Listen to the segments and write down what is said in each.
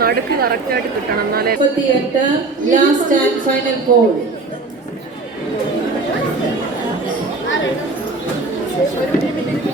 നടുക്ക് കറക്റ്റായിട്ട് കിട്ടണം എന്നാലേ. ലാസ്റ്റ് ആൻഡ് ഫൈനൽ ഗോൾ ഒരു മിനിറ്റ്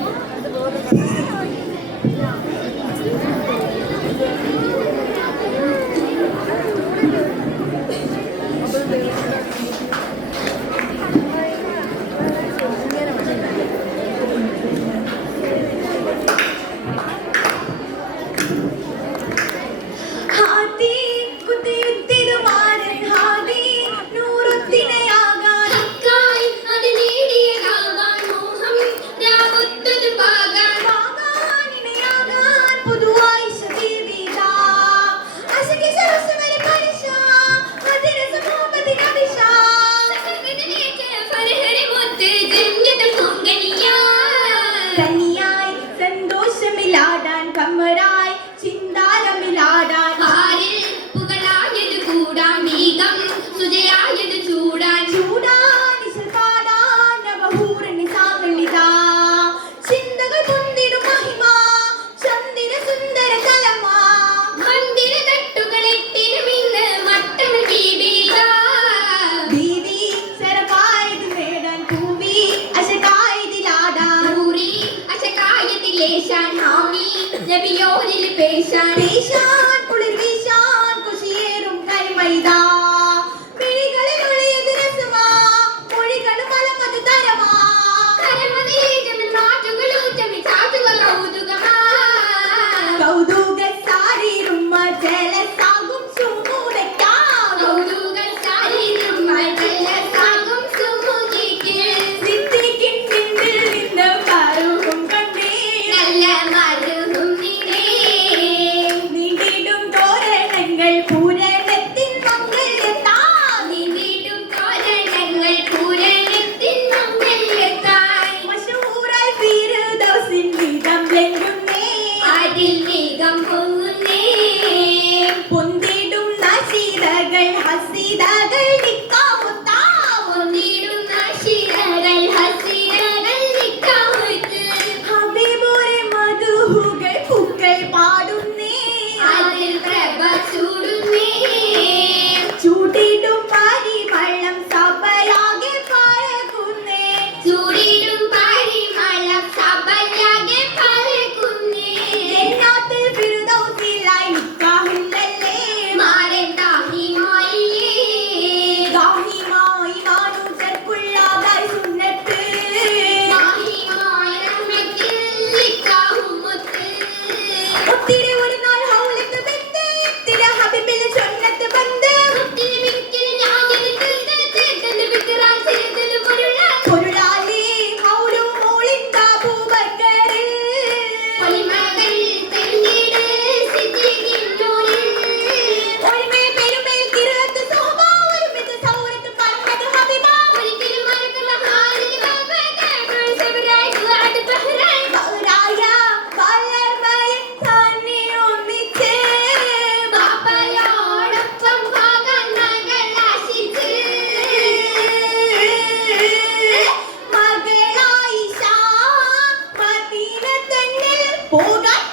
Bú.